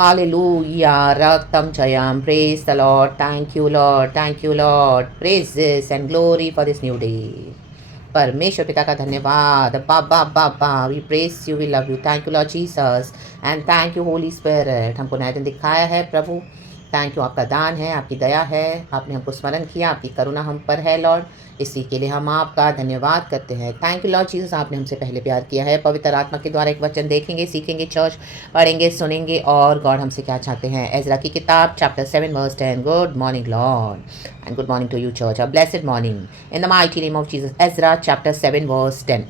Hallelujah. Raktam Jayam. Praise the Lord. Thank you, Lord. Thank you, Lord. Praises and glory for this new day. परमेश्वर पिता का धन्यवाद बाबा बाबा we praise you we love you thank you Lord Jesus and thank you Holy Spirit हमको नया दिन दिखाया है प्रभु थैंक यू आपका दान है आपकी दया है आपने हमको स्मरण किया आपकी करुणा हम पर है लॉर्ड इसी के लिए हम आपका धन्यवाद करते हैं थैंक यू लॉर्ड जीसस आपने हमसे पहले प्यार किया है पवित्र आत्मा के द्वारा एक वचन देखेंगे सीखेंगे चर्च पढ़ेंगे सुनेंगे और गॉड हमसे क्या चाहते हैं एजरा की किताब chapter 7 verse 10 good morning lord and good morning to you church a blessed morning in the mighty name of Jesus Ezra chapter 7 verse 10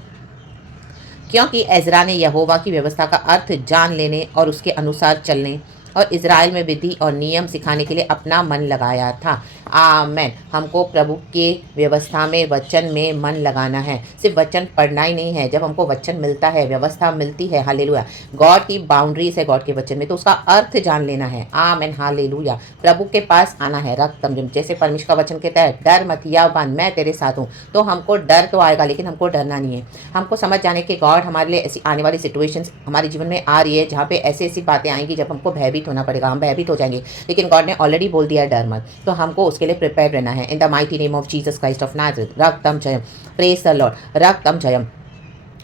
क्योंकि एजरा ने यहोवा की व्यवस्था का अर्थ जान लेने और उसके अनुसार चलने और इज़राइल में विधि और नियम सिखाने के लिए अपना मन लगाया था आमेन हमको प्रभु के व्यवस्था में वचन में मन लगाना है सिर्फ वचन पढ़ना ही नहीं है जब हमको वचन मिलता है व्यवस्था मिलती है हालेलुया गॉड की बाउंड्रीज है गॉड के वचन में तो उसका अर्थ जान लेना है आमेन हालेलुया प्रभु के पास आना है रक्तम जैसे परमेश्वर का वचन कहता है डर मत यावान मैं तेरे साथ हूँ तो हमको डर तो आएगा लेकिन हमको डरना नहीं है हमको समझ जाने के गॉड हमारे लिए ऐसी आने वाली सिचुएशंस हमारे जीवन में आ रही है जहाँ पे ऐसी ऐसी बातें आएंगी जब हमको भयभीत होना पड़ेगा हम भयभीत हो जाएंगे लेकिन गॉड ने ऑलरेडी बोल दिया है डर मत तो हमको उसके लिए प्रिपेयर रहना है in the mighty name of Jesus Christ of Nazareth रक्तम जयम प्रेज द लॉर्ड रक्तम जयम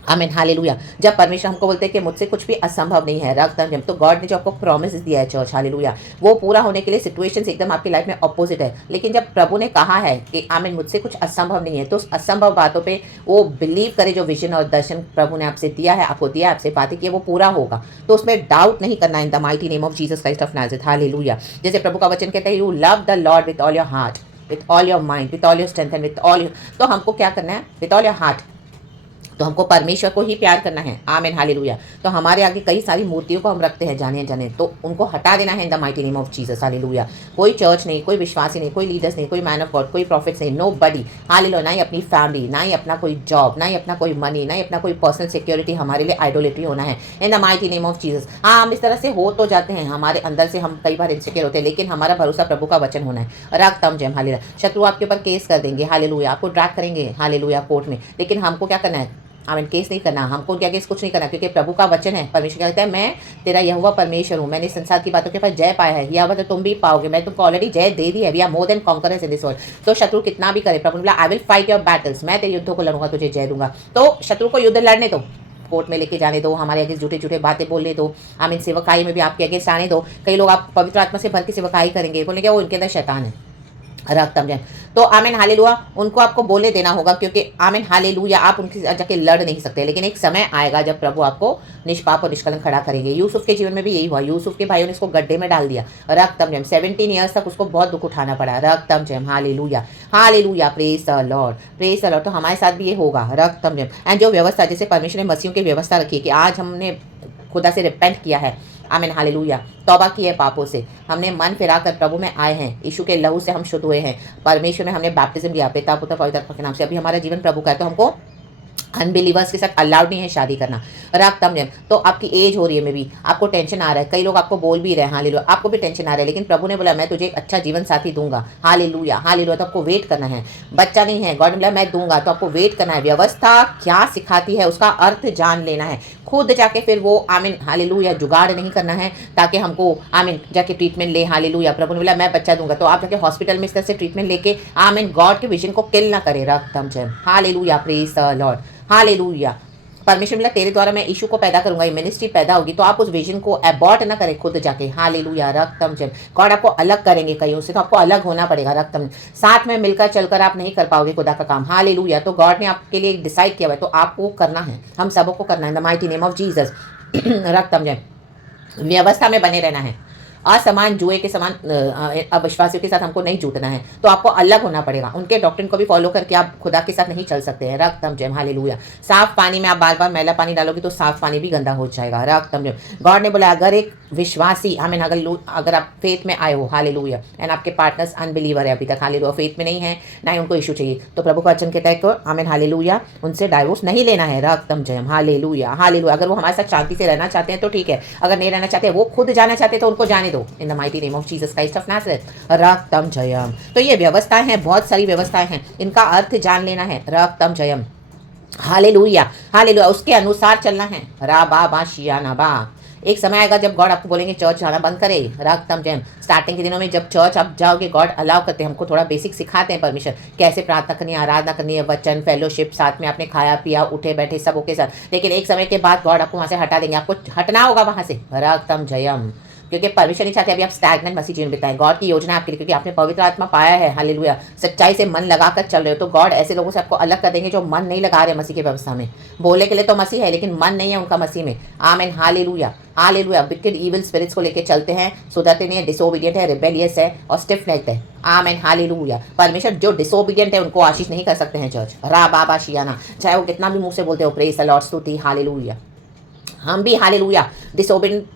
आमीन हालेलुया जब परमेश्वर हमको बोलते हैं कि मुझसे कुछ भी असंभव नहीं है रक्तम जयम तो गॉड ने जो आपको प्रॉमिस दिया है चर्च हालेलुया वो पूरा होने के लिए सिचुएशंस एकदम आपकी लाइफ में अपोजिट है लेकिन जब प्रभु ने कहा है कि आमीन मुझसे कुछ असंभव नहीं है तो उस असंभव बातों पे वो बिलीव करे जो विजन और दर्शन प्रभु ने आपसे दिया है आपको दिया आपसे बातें की वो पूरा होगा तो उसमें डाउट नहीं करना इन the mighty name of Jesus Christ of Nazareth hallelujah जैसे प्रभु का वचन कहता है you love the Lord with all your heart with all your mind with all your strength and with all your तो हमको क्या करना है विथ ऑल योर हार्ट तो हमको परमेश्वर को ही प्यार करना है आमीन हालेलुया तो हमारे आगे कई सारी मूर्तियों को हम रखते हैं जाने जाने तो उनको हटा देना है in the mighty name of Jesus hallelujah कोई चर्च नहीं कोई विश्वासी नहीं कोई लीडर्स नहीं कोई मैन ऑफ गॉड कोई प्रॉफिट्स नहीं नो बडी हालेलुया ना ही अपनी फैमिली ना ही अपना कोई जॉब ना ही अपना कोई मनी ना ही अपना कोई पर्सनल सिक्योरिटी हमारे लिए आइडोलेटरी होना है in the mighty name of Jesus हाँ हम इस तरह से हो तो जाते हैं हमारे अंदर से हम कई बार इनसिक्योर होते हैं लेकिन हमारा भरोसा प्रभु का वचन होना है रक्तम जयम हालेलुया शत्रु आपके ऊपर केस कर देंगे हालेलुया आपको ड्रैग करेंगे हालेलुया कोर्ट में लेकिन हमको क्या करना है आमीन केस नहीं करना हमको क्या केस कुछ नहीं करना क्योंकि प्रभु का वचन है परमेश्वर क्या कहता है मैं तेरा यहोवा परमेश्वर हूँ मैंने संसार की बातों के पास जय पाया है यहोवा तो तुम भी पाओगे मैं तुमको ऑलरेडी जय दे दी है we are more than conquerors in this world तो शत्रु कितना भी करे प्रभु ने बोला I will fight your battles मैं तेरे युद्धों को लड़ूंगा तुझे जय दूंगा तो शत्रु को युद्ध लड़ने दो कोर्ट में लेके जाने दो हमारे आगे झूठे झूठे बातें बोलने दो आमीन सेवकाई में भी आपके आगे आने दो कई लोग आप पवित्र आत्मा से भर के सेवकाई करेंगे बोलेंगे वो इनके अंदर शैतान है रक्तम जन तो आमीन हालेलुया उनको आपको बोले देना होगा क्योंकि आमीन हालेलुया आप उनके जाके लड़ नहीं सकते लेकिन एक समय आएगा जब प्रभु आपको निष्पाप और निष्कलंक खड़ा करेंगे यूसुफ के जीवन में भी यही हुआ यूसुफ के भाइयों ने इसको गड्ढे में डाल दिया रक्तम जम 17 ईयर्स तक उसको बहुत दुख उठाना पड़ा रक्तम जम hallelujah hallelujah praise the Lord तो हमारे साथ भी ये होगा रक्तम जम एंड जो व्यवस्था जैसे परमेश्वर ने मसीहों की व्यवस्था रखी है कि आज हमने खुदा से रिपेंट किया है आमीन हालेलुया तौबा की है पापों से हमने मन फिरा कर प्रभु में आए हैं यीशु के लहू से हम शुद्ध हुए हैं परमेश्वर ने हमने बैप्टिज्म लिया पिता पुत्र पवित्र आत्मा के नाम से अभी हमारा जीवन प्रभु का है तो हमको अनबिलीवर्स के साथ अलाउड नहीं है शादी करना रक्तम जम तो आपकी एज हो रही है मे भी आपको टेंशन आ रहा है कई लोग आपको बोल भी रहे हैं हालेलुया आपको भी टेंशन आ रहा है लेकिन प्रभु ने बोला मैं तुझे एक अच्छा जीवन साथी दूंगा हालेलुया तो आपको वेट करना है बच्चा नहीं है गॉड ने बोला मैं दूंगा तो आपको वेट करना है व्यवस्था क्या सिखाती है उसका अर्थ जान लेना है खुद जाके फिर वो आमीन हालेलुया जुगाड़ नहीं करना है ताकि हमको आमीन जाके ट्रीटमेंट ले हालेलुया प्रभु ने बोला मैं बच्चा दूंगा तो आप जाके हॉस्पिटल में इस तरह से ट्रीटमेंट लेके आमीन गॉड के विजन को किल ना करे रक्तम जम hallelujah praise the Lord hallelujah परमेश्वर मिला तेरे द्वारा मैं यीशु को पैदा करूंगा ये मिनिस्ट्री पैदा होगी तो आप उस विजन को अबॉर्ट ना करें खुद जाके हालेलुया रक्तम जम गॉड आपको अलग करेंगे कहीं से तो आपको अलग होना पड़ेगा रक्तम साथ में मिलकर चलकर आप नहीं कर पाओगे खुदा का काम हालेलुया तो गॉड ने आपके लिए डिसाइड किया हुआ है तो आपको करना है हम सबको करना है the mighty name of Jesus रक्तम जम व्यवस्था में बने रहना है असमान जुए के समान अविश्वासियों के साथ हमको नहीं जुटना है तो आपको अलग होना पड़ेगा उनके डॉक्ट्रिन को भी फॉलो करके आप खुदा के साथ नहीं चल सकते हैं रक्तम जम हालेलुया साफ पानी में आप बार बार मैला पानी डालोगे तो साफ पानी भी गंदा हो जाएगा रक्तम जम गॉड ने बोला अगर एक विश्वासी आमीन अगर आप फेथ में आए हो हालेलुया एंड आपके पार्टनर्स अनबिलीवर है अभी तक हालेलुया फेथ में नहीं है ना ही उनको इशू चाहिए तो प्रभु का वचन कहता है कि आमीन हालेलुया उनसे डाइवोर्स नहीं लेना है रक्तम जयम हालेलुया अगर वो हमारे साथ शांति से रहना चाहते हैं तो ठीक है अगर नहीं रहना चाहते वो खुद जाना चाहते हैं तो उनको जाने दो in the mighty name of Jesus Christ of Nazareth रक्तम जयम तो ये व्यवस्थाएं हैं बहुत सारी व्यवस्थाएं हैं इनका अर्थ जान लेना है रक्तम जयम हालेलुया उसके अनुसार चलना है रा बा शिया ना बा एक समय आएगा जब गॉड आपको बोलेंगे चर्च जाना बंद करे, रक्तम जैम। स्टार्टिंग के दिनों में जब चर्च आप जाओगे, गॉड अलाउ करते हैं, हमको थोड़ा बेसिक सिखाते हैं परमिशन, कैसे प्रार्थना करनी है, आराधना करनी है, वचन, फेलोशिप, साथ में आपने खाया पिया, उठे बैठे सब के साथ। लेकिन एक समय के बाद गॉड आपको वहाँ से हटा देंगे, आपको हटना होगा वहाँ से, रक्तम जयम। क्योंकि परमिशन नहीं चाहते अभी आप स्टैग्नेंट मसीह जीवन बिताएं। गॉड की योजना आपके लिए, क्योंकि आपने पवित्र आत्मा पाया है, हालेलुया, सच्चाई से मन लगाकर चल रहे हो, तो गॉड ऐसे लोगों से आपको अलग कर देंगे जो मन नहीं लगा रहे मसीह की व्यवस्था में। बोलने के लिए तो मसीह है लेकिन मन नहीं है उनका मसीह में। Amen, hallelujah, hallelujah. Wicked evil spirits को लेकर चलते हैं, सुधरते नहीं है, डिसोबीडियंट है, रिबेलियस है और स्टिफ नेक्ड है। आमीन, हालेलुया। परमेश्वर जो डिसोबीडियंट है उनको आशीष नहीं कर सकते हैं चर्च, रा बाबा शियाना, चाहे वो कितना भी मुंह से बोलते हो प्रेज द लॉर्ड, स्तुति, हालेलुया। हम भी हालेलुया डिसोबीडियंट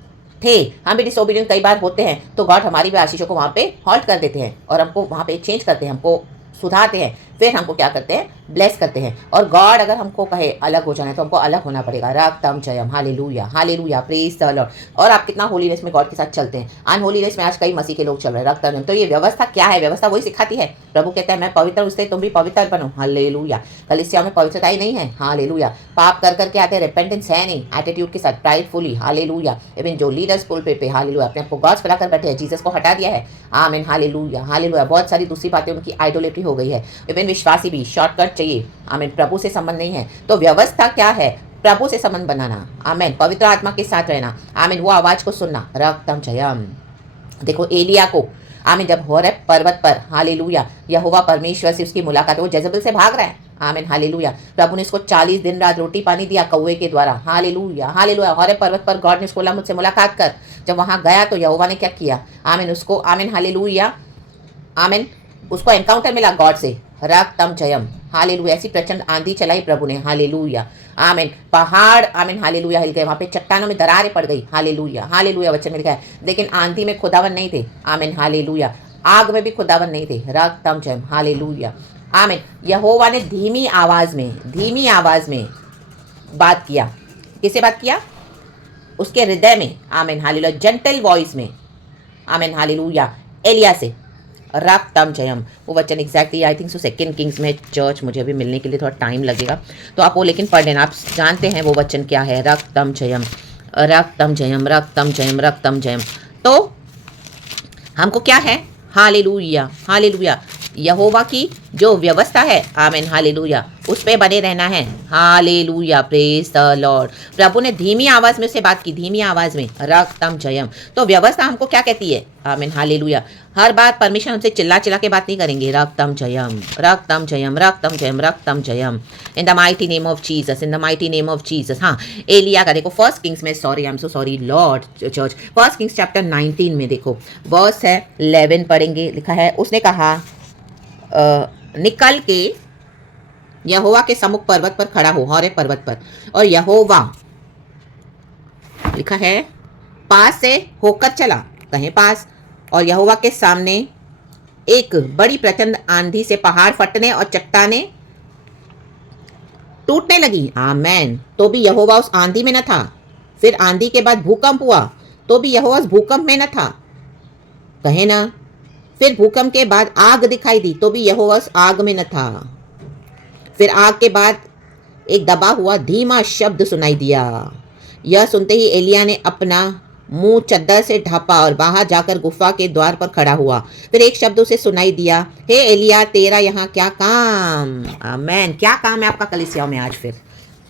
थे, हम भी डिसोबीडियंट कई बार होते हैं, तो गॉड हमारी भी आशीषों को वहाँ पे हॉल्ट कर देते हैं और हमको वहाँ पे एक्सचेंज करते हैं, हमको सुधारते हैं, फिर हमको क्या करते हैं, ब्लेस करते हैं। और गॉड अगर हमको कहे अलग हो जाना है तो हमको अलग होना पड़ेगा, रक्तम जयम, hallelujah, hallelujah, praise the Lord. और आप कितना होलीनेस में गॉड के साथ चलते हैं, अनहोलीनेस में आज कई मसीह के लोग चल रहे हैं, रक्तम। तो ये व्यवस्था क्या है, व्यवस्था वही सिखाती है। प्रभु कहते हैं मैं पवित्र उससे तुम भी पवित्र बनो, हालेलुया। कलीसिया में पवित्रता ही नहीं है, हालेलुया। पाप कर करके आते हैं, रिपेंटेंस है नहीं, एटीट्यूड के साथ, प्राइडफुली, हालेलुया। इवन जो लीडर्स पुलपिट पे, हालेलुया, अपने आपको गॉड्स फैला कर बैठे हैं, जीसस को हटा दिया है, आमीन, हालेलुया, हालेलुया। बहुत सारी दूसरी बातें उनकी आइडोलेट्री हो गई है। इवन विश्वासी भी शॉर्टकट चाहिए, आमीन, प्रभु से संबंध नहीं है। तो व्यवस्था क्या है, प्रभु से संबंध बनाना, आमीन, पवित्र आत्मा के साथ रहना, आमीन, वो आवाज को सुनना, रक्तम जयम। देखो एलिया को, आमीन, जब होरेब पर्वत पर, हालेलुया, यहोवा परमेश्वर से उसकी मुलाकात, वो जेजबेल से भाग रहा है, आमीन, हालेलुया। प्रभु ने इसको 40 दिन रात रोटी पानी दिया कौवे के द्वारा, हालेलुया, हालेलुया। होरेब पर्वत पर गॉड ने उसको बोला मुझसे मुलाकात कर। जब वहां गया तो यहोवा ने क्या किया, आमीन, उसको, आमीन, हालेलुया, आमीन, उसको एनकाउंटर मिला गॉड से, रक्तम जयम, हालेलुया। ऐसी प्रचंड आंधी चलाई प्रभु ने, हालेलुया, आमीन। पहाड़, आमीन, हालेलुया, हिल गए, वहां पे चट्टानों में दरारें पड़ गई, हालेलुया, हालेलुया, वचन मिल गया। लेकिन आंधी में खुदावन नहीं थे, आमीन, हालेलुया। आग में भी खुदावन नहीं थे, रक्तम जयम, हालेलुया, आमीन। यहोवा ने धीमी आवाज में बात किया, किससे बात किया, उसके हृदय में, आमीन, हालेलुया, जेंटल वॉइस में, आमीन, हालेलुया, एलिया से, रक्तम जयम। वो वचन exactly I think so 2 Kings में, चर्च मुझे अभी मिलने के लिए थोड़ा टाइम लगेगा, तो आप वो लेकिन पढ़ लेना, आप जानते हैं वो वचन क्या है, रक्तम जयम, रक्तम जयम, रक्तम जयम, रक्तम जयम। तो हमको क्या है, हालेलुया, हालेलुया, यहोवा की जो व्यवस्था है, आमीन, हालेलुया, उस पे बने रहना है, हालेलुया, प्रेज द लॉर्ड। प्रभु ने धीमी आवाज में उससे बात की, धीमी आवाज में, रक्तम जयम। तो व्यवस्था हमको क्या कहती है, आमीन, हालेलुया। हर बात परमिशन हमसे चिल्ला चिल्ला के बात नहीं करेंगे, रक्तम जयम, रक्तम जयम, रक्तम जयम, रक्तम जयम, in the mighty name of Jesus, in the mighty name of Jesus. हाँ, एलिया का देखो 1 किंग्स में, sorry, I am so sorry Lord church, 1 Kings chapter 19 में देखो वर्स है 11 पढ़ेंगे, लिखा है, उसने कहा निकल के यहोवा के सम्मुख पर्वत पर खड़ा हो, होरेब पर्वत पर, और यहोवा, लिखा है, पास से होकर चला, कहीं पास, और यहोवा के सामने एक बड़ी प्रचंड आंधी से पहाड़ फटने और चट्टाने टूटने लगी, आमेन। तो भी यहोवा उस आंधी में न था। फिर आंधी के बाद भूकंप हुआ, तो भी यहोवा उस भूकंप में न था, कहे ना। फिर भूकंप के बाद आग दिखाई दी, तो भी यहोवा उस आग में न था। फिर आग के बाद एक दबा हुआ धीमा शब्द सुनाई दिया। यह सुनते ही एलिया ने अपना मुंह चद्दर से ढांपा और बाहर जाकर गुफा के द्वार पर खड़ा हुआ। फिर एक शब्द उसे सुनाई दिया, हे एलिया, तेरा यहाँ क्या काम, आमेन। क्या काम है आपका कलीसिया में आज? फिर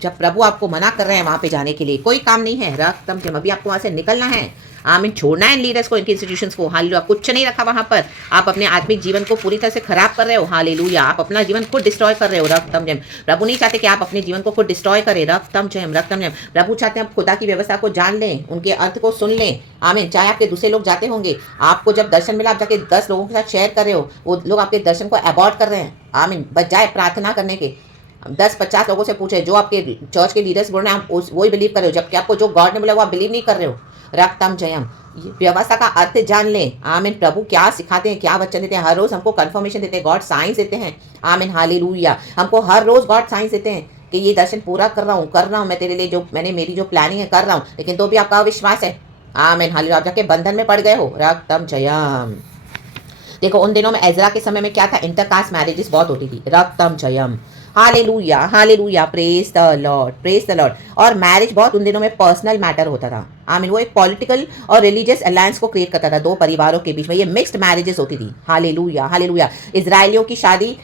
जब प्रभु आपको मना कर रहे हैं वहां पे जाने के लिए, कोई काम नहीं है, रक्तम जम, अभी आपको वहां से निकलना है, आमीन, छोड़ना है लीडर्स को, इनके इंस्टीट्यूशंस को, हालेलुया। कुछ नहीं रखा वहां पर, आप अपने आत्मिक जीवन को पूरी तरह से खराब कर रहे हो, हालेलुया। आप अपना जीवन खुद डिस्ट्रॉय कर रहे हो, रक्तम जम। प्रभु नहीं चाहते कि आप अपने जीवन को खुद डिस्ट्रॉय करें, रक्तम जम, रक्तम जम। प्रभु चाहते हैं आप खुदा की व्यवस्था को जान लें, उनके अर्थ को सुन लें, आमीन। चाहे आपके दूसरे लोग जाते होंगे, आपको जब दर्शन मिला, आप जाके 10 लोगों के साथ शेयर कर रहे हो, वो लोग आपके दर्शन को अबॉर्ट कर रहे हैं, आमीन, बजाय प्रार्थना करने के। 10-50 लोगों से पूछे, जो आपके चर्च के लीडर्स बोल रहे हैं, आप वही बिलीव कर रहे हो, जबकि आपको जो गॉड ने बोला वो आप बिलीव नहीं कर रहे हो, रक्तम जयम। व्यवस्था का अर्थ जान लें, आमीन। प्रभु क्या सिखाते हैं, क्या वचन देते हैं, हर रोज हमको कंफर्मेशन देते हैं, गॉड साइंस देते हैं, आमीन, हालेलुया। हमको हर रोज गॉड साइंस देते हैं कि ये दर्शन पूरा कर रहा हूँ मैं तेरे लिए, जो मैंने मेरी जो प्लानिंग है कर रहा हूँ, लेकिन तो भी आपका अविश्वास है, आमीन, हालेलुया। आप जाके बंधन में पड़ गए हो, रक्तम जयम। देखो उन दिनों में एजरा के समय में क्या था, इंटरकास्ट मैरिजेस बहुत होती थी, रक्तम जयम, hallelujah, hallelujah, praise the Lord, praise the Lord. और मैरिज बहुत उन दिनों में पर्सनल मैटर होता था। आमीन। वो एक पॉलिटिकल और रिलीजियस अलायंस को क्रिएट करता था दो परिवारों के बीच में। ये मिक्स्ड मैरिजेस होती थी। Hallelujah, hallelujah. इजरायलियों की शादी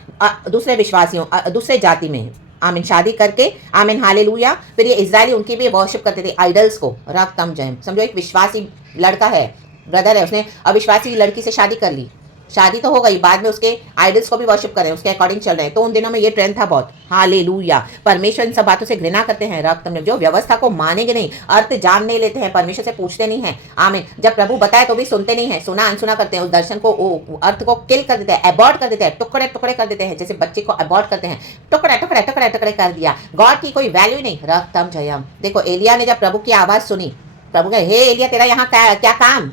दूसरे विश्वासियों दूसरे जाति में, आमीन, शादी करके, आमीन, हालेलुया। फिर ये इजरायली उनकी भी वर्शिप करते थे आइडल्स को। रख तम जय। समझो एक विश्वासी लड़का है, ब्रदर है, उसने अविश्वासी लड़की से शादी कर ली। शादी तो हो गई, बाद में उसके आइडल्स को भी वर्शिप कर रहे हैं, उसके अकॉर्डिंग चल रहे हैं। तो उन दिनों में ये ट्रेंड था बहुत। हालेलुया। परमेश्वर इन सब बातों से घृणा करते हैं। रक्त में जो व्यवस्था को मानेंगे नहीं, अर्थ जान नहीं लेते हैं, परमेश्वर से पूछते नहीं हैं। आमीन। जब प्रभु बताए तो भी सुनते नहीं है, सुना अनसुना करते हैं, उस दर्शन को, अर्थ को किल कर देते हैं, अबॉर्ट कर देते हैं, टुकड़े टुकड़े कर देते हैं, जैसे बच्चे को अबॉर्ट करते हैं। टुकड़े टुकड़े टुकड़े टुकड़े कर दिया। गॉड की कोई वैल्यू नहीं। रक्तम जयम। देखो एलिया ने जब प्रभु की आवाज सुनी, प्रभु कहे, हे एलिया, तेरा यहाँ क्या काम?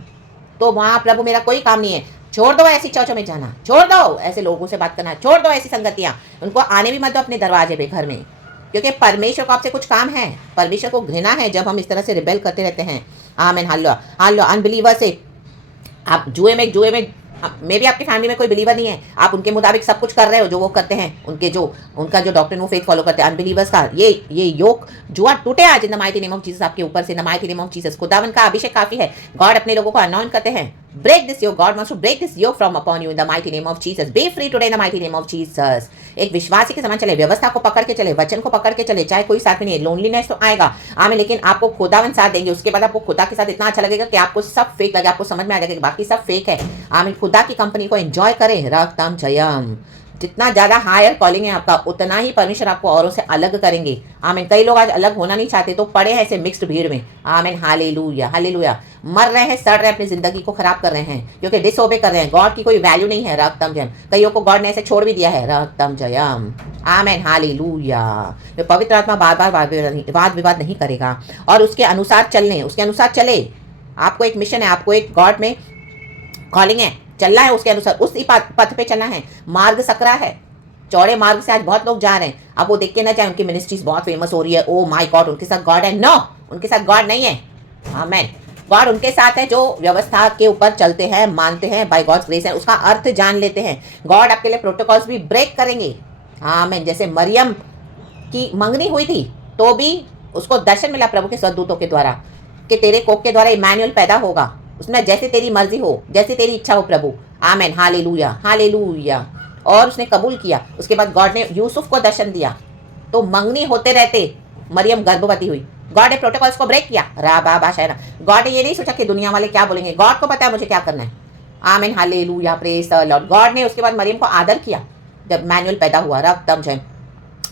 तो वहां प्रभु, मेरा कोई काम नहीं है, छोड़ दो ऐसी चर्चों में जाना, छोड़ दो ऐसे लोगों से बात करना, छोड़ दो ऐसी संगतियां, उनको आने भी मत दो अपने दरवाजे पे, घर में, क्योंकि परमेश्वर को आपसे कुछ काम है। परमेश्वर को घृणा है जब हम इस तरह से रिबेल करते रहते हैं। आमीन। Hallelujah, hallelujah. अनबिलीवर से आप जुए में मे भी आपकी फैमिली में कोई बिलीवर नहीं है, आप उनके मुताबिक सब कुछ कर रहे हो जो वो करते हैं, उनका जो डॉक्टर वो फेथ फॉलो करते हैं, अनबिलीवर्स का ये योग जुआ टूटे आज in the mighty name of Jesus आपके ऊपर से, इन the mighty name of Jesus. खुदावन का अभिषेक काफी है। गॉड अपने लोगों को अनॉइंट करते हैं। Break this yoke, God wants to break this yoke from upon you in the mighty name of Jesus. Be free today in the mighty name of Jesus. एक विश्वासी के समान चले, व्यवस्था को पकड़ के चले, वचन को पकड़ के चले, चाहे कोई साथ में नहीं है। लोनलीनेस तो आएगा, आमीन, लेकिन आपको खुदावन साथ देंगे। उसके बाद आपको खुदा के साथ इतना अच्छा लगेगा कि आपको सब फेक लगे, आपको समझ में आ जाएगा कि बाकी सब फेक है। आमीन। खुदा की कंपनी को एंजॉय करें। रक्तम जयम। जितना ज़्यादा हायर कॉलिंग है आपका, उतना ही परमेश्वर आपको औरों से अलग करेंगे। आमीन। कई लोग आज अलग होना नहीं चाहते, तो पड़े हैं ऐसे मिक्स्ड भीड़ में। आमीन। Hallelujah, hallelujah. मर रहे हैं, सड़ रहे हैं, अपनी जिंदगी को खराब कर रहे हैं, क्योंकि डिसओबे कर रहे हैं। गॉड की कोई वैल्यू नहीं है। रक्तम जयम। कईयों को गॉड ने ऐसे छोड़ भी दिया है। रक्तम जयम। आमीन। हालेलुया। जो पवित्र आत्मा बार बार वाद विवाद नहीं करेगा और उसके अनुसार चलने, उसके अनुसार चले। आपको एक मिशन है, आपको एक गॉड में कॉलिंग है, चलना है उसके अनुसार, उसी पथ पे चलना है। मार्ग सकरा है, चौड़े मार्ग से आज बहुत लोग जा रहे हैं। अब वो देख के ना जाए उनकी मिनिस्ट्रीज बहुत फेमस हो रही है, ओ माय गॉड उनके साथ गॉड है। नो, उनके साथ गॉड नहीं है। आमीन। गॉड उनके साथ है जो व्यवस्था के ऊपर चलते हैं, मानते हैं, बाय गॉड्स ग्रेस है, उसका अर्थ जान लेते हैं। गॉड आपके लिए प्रोटोकॉल्स भी ब्रेक करेंगे। आमीन। जैसे मरियम की मंगनी हुई थी तो भी उसको दर्शन मिला प्रभु के सदूतों के द्वारा कि तेरे कोख के द्वारा इमैनुअल पैदा होगा, उसमें जैसे तेरी मर्जी हो, जैसे तेरी इच्छा हो प्रभु। आमीन। Hallelujah, hallelujah. और उसने कबूल किया। उसके बाद गॉड ने यूसुफ को दर्शन दिया, तो मंगनी होते रहते मरियम गर्भवती हुई। गॉड ने प्रोटोकॉल्स को ब्रेक किया। रा बा बा शायरा। गॉड ने ये नहीं सोचा कि दुनिया वाले क्या बोलेंगे, गॉड को पता है मुझे क्या करना है। आमीन। Hallelujah, praise the Lord. God ने उसके बाद मरियम को आदर किया जब मैनुअल पैदा हुआ। रक्तम जय,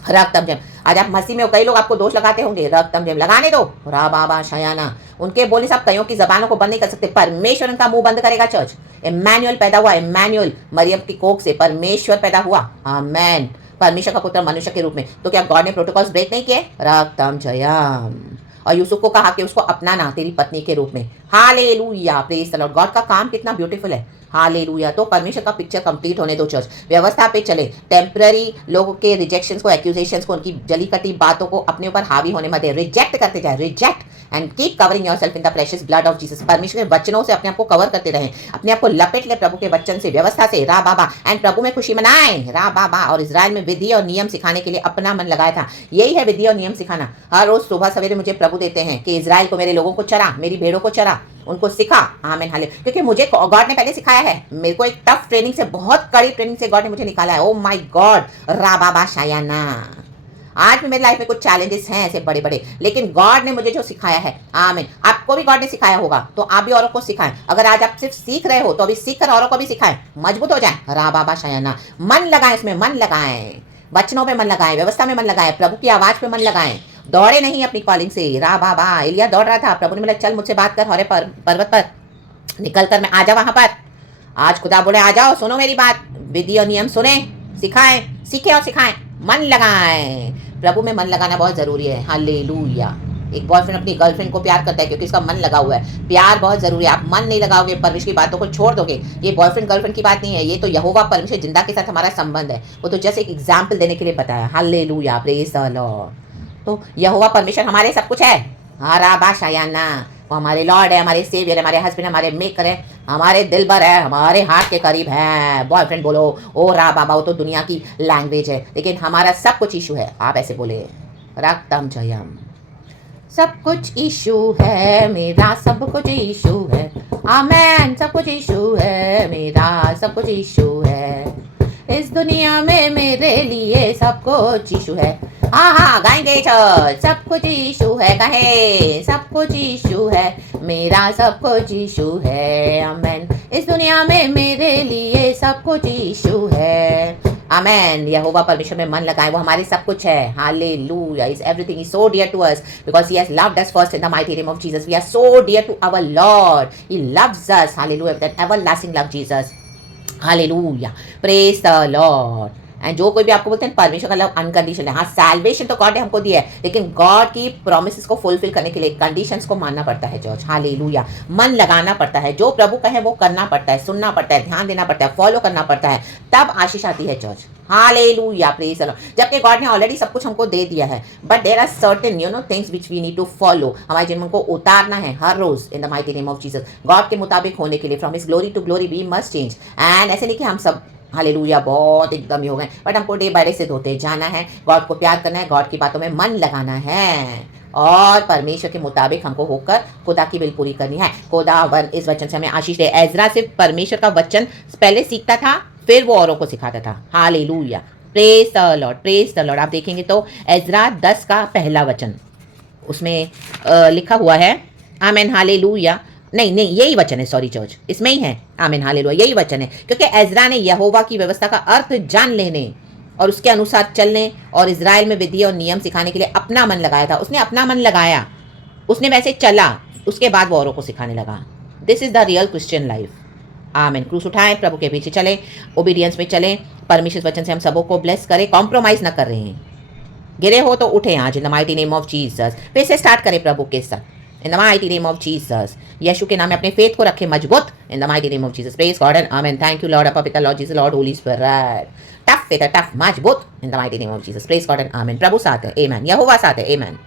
रक्तम जय। आज आप मसीह में हो, कई लोग आपको दोष लगाते होंगे, रक्तम जय लगाने दो। रा बाबा शयाना। उनके बोलने से आप कईयों की जबानों को बंद नहीं कर सकते, परमेश्वर उनका मुंह बंद करेगा। चर्च इमैनुअल पैदा हुआ, इमैनुअल मरियम की कोख से परमेश्वर पैदा हुआ। आमेन। परमेश्वर का पुत्र मनुष्य के रूप में। तो क्या गॉड ने प्रोटोकॉल्स ब्रेक नहीं किए? रक्तम जयम। और यूसुफ को कहा कि उसको अपनाना तेरी पत्नी के रूप में। Hallelujah, praise the Lord. God का काम कितना ब्यूटीफुल है। हालेलुया। तो परमेश्वर का पिक्चर कंप्लीट होने दो। चर्च व्यवस्था पे चले, टेम्पररी लोगों के रिजेक्शंस को, एक्यूजेशंस को, उनकी जली कटी बातों को अपने ऊपर हावी होने मत दे। रिजेक्ट करते जाए, reject and keep covering yourself in the precious blood of Jesus. परमेश्वर के वचनों से अपने आप को कवर करते रहें, अपने आप को लपेट ले प्रभु के वचन से, व्यवस्था से। रा बाबा एंड प्रभु में खुशी मनाएं। रा बाबा। और इजराइल में विधि और नियम सिखाने के लिए अपना मन लगाया था। यही है विधि और नियम सिखाना। हर रोज सुबह सवेरे मुझे प्रभु देते हैं कि इजराइल को, मेरे लोगों को चरा, मेरी भेड़ों को चरा, उनको सिखा। आमीन। हाले। क्योंकि मुझे गॉड ने पहले सिखाया है। मेरे को एक टफ ट्रेनिंग से, बहुत कड़ी ट्रेनिंग से गॉड ने मुझे निकाला है। Oh my God. रा बाबा शायाना। आज भी मेरी लाइफ में कुछ चैलेंजेस हैं ऐसे बड़े बड़े, लेकिन गॉड ने मुझे जो सिखाया है, आमीन, आपको भी गॉड ने सिखाया होगा, तो आप भी औरों को सिखाएं। अगर आज आप सिर्फ सीख रहे हो तो अभी सीख कर औरों को भी सिखाएं, मजबूत हो जाए। रा बाबा शायाना। मन लगाएं, इसमें मन लगाएं, वचनों पे मन लगाएं, व्यवस्था में मन लगाएं, प्रभु की आवाज पे मन लगाएं। दौड़े नहीं अपनी कॉलिंग से। रा बाबा। एलिया दौड़ रहा था, प्रभु ने बोला चल मुझसे बात कर, हौरे पर्वत पर निकल कर मैं आ जा वहां पर। आज खुदा बोले आ जाओ, सुनो मेरी बात, विधि और नियम सुने, सिखाएं, सीखे और सिखाएं, मन लगाएं। प्रभु में मन लगाना बहुत जरूरी है। हालेलुया। एक बॉयफ्रेंड अपनी गर्लफ्रेंड को प्यार करता है क्योंकि उसका मन लगा हुआ है। प्यार बहुत जरूरी है। आप मन नहीं लगाओगे, परमेश्वर की बातों को छोड़ दोगे। ये बॉयफ्रेंड गर्लफ्रेंड की बात नहीं है, ये तो यहोवा परमेश्वर जिंदा के साथ हमारा संबंध है। वो तो जस्ट एक एग्जाम्पल देने के लिए बताया। Hallelujah, praise the Lord. तो यहोवा परमेश्वर हमारे सब कुछ है। हाँ रा बा शायाना। वो हमारे लॉर्ड है, हमारे सेवियर है, हमारे हस्बैंड, हमारे मेकर है, हमारे दिलबर है, हमारे हार्ट के करीब है। बॉयफ्रेंड बोलो, ओ रा बाबा, वो तो दुनिया की लैंग्वेज है, लेकिन हमारा सब कुछ इशू है। आप ऐसे बोले, रक्तम जयम, सब कुछ इशू है मेरा, सब कुछ इशू है। आमेन, सब कुछ इशू है मेरा, सब कुछ इशू है। इस दुनिया में मेरे लिए सब कुछ इशू है। हाँ हाँ गाएंगे चर्च, सब कुछ इशू है, कहे सब कुछ इशू है मेरा, सब कुछ इशू है। आमेन, इस दुनिया में मेरे लिए सब कुछ इशू है। आमेन। यहोवा परमेश्वर में मन लगाएं, वो हमारे सब कुछ है। Hallelujah. Is everything is so dear to us because he has loved us first in the mighty name of Jesus. We are so dear to our lord, he loves us. Hallelujah, that everlasting love Jesus. Hallelujah, praise the lord. And जो कोई भी आपको बोलते हैं परमेश्वर का love unconditional है। हाँ, सैल्वेशन तो गॉड ने हमको दिया है, लेकिन गॉड की प्रोमिसेस को फुलफिल करने के लिए कंडीशंस को मानना पड़ता है जॉर्ज। हालेलुया, मन लगाना पड़ता है, जो प्रभु कहे वो करना पड़ता है, सुनना पड़ता है, ध्यान देना पड़ता है, फॉलो करना पड़ता है, तब आशीष आती है George. Hallelujah, praise the Lord. जबकि गॉड ने ऑलरेडी सब कुछ हमको दे दिया है, but there are certain things which we need to follow. हमारे जीवन को उतारना है हर रोज in the mighty name of Jesus. God के मुताबिक होने के लिए from his glory to glory we must change. And ऐसे नहीं कि हम सब हालेलुया बहुत एकदम ही हो गए, बट हमको डे बाय डे से धोते जाना है, गॉड को प्यार करना है, गॉड की बातों में मन लगाना है और परमेश्वर के मुताबिक हमको होकर खुदा की विल पूरी करनी है। खुदावन इस वचन से हमें आशीष दे। एजरा से परमेश्वर का वचन पहले सीखता था, फिर वो औरों को सिखाता था। Hallelujah, praise the Lord, praise the Lord. आप देखेंगे तो एजरा 10 का पहला वचन उसमें लिखा हुआ है। आमेन, हालेलुया। नहीं, यही वचन है, सॉरी चर्च, इसमें ही है। आमीन, हालेलुया, यही वचन है। क्योंकि एजरा ने यहोवा की व्यवस्था का अर्थ जान लेने और उसके अनुसार चलने और इजराइल में विधि और नियम सिखाने के लिए अपना मन लगाया था। उसने अपना मन लगाया, उसने वैसे चला, उसके बाद वो औरों को सिखाने लगा। This is the real Christian life. आमीन। क्रूस उठाएं, प्रभु के पीछे चलें, ओबीडियंस में चलें, परमेश्वर वचन से हम सबों को ब्लेस करें, कॉम्प्रोमाइज ना कर रहे हैं। गिरे हो तो उठे आज in the mighty name of Jesus. फिर से स्टार्ट करें प्रभु के साथ in the mighty name of Jesus. यीशु के नाम में अपने फेथ को रखें मजबूत in the mighty name of Jesus. Praise God and amen. Thank you Lord, अपा पिता Lord Jesus, Lord Holy Spirit. Tough faith, tough मजबूत in the mighty name of Jesus. Praise God and amen. प्रभु साथ है, आमेन। यहोवा साथ है, आमेन।